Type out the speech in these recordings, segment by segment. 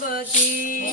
Bhagavati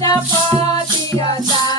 ಚಪಾತಿಯ ತಾ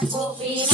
We'll be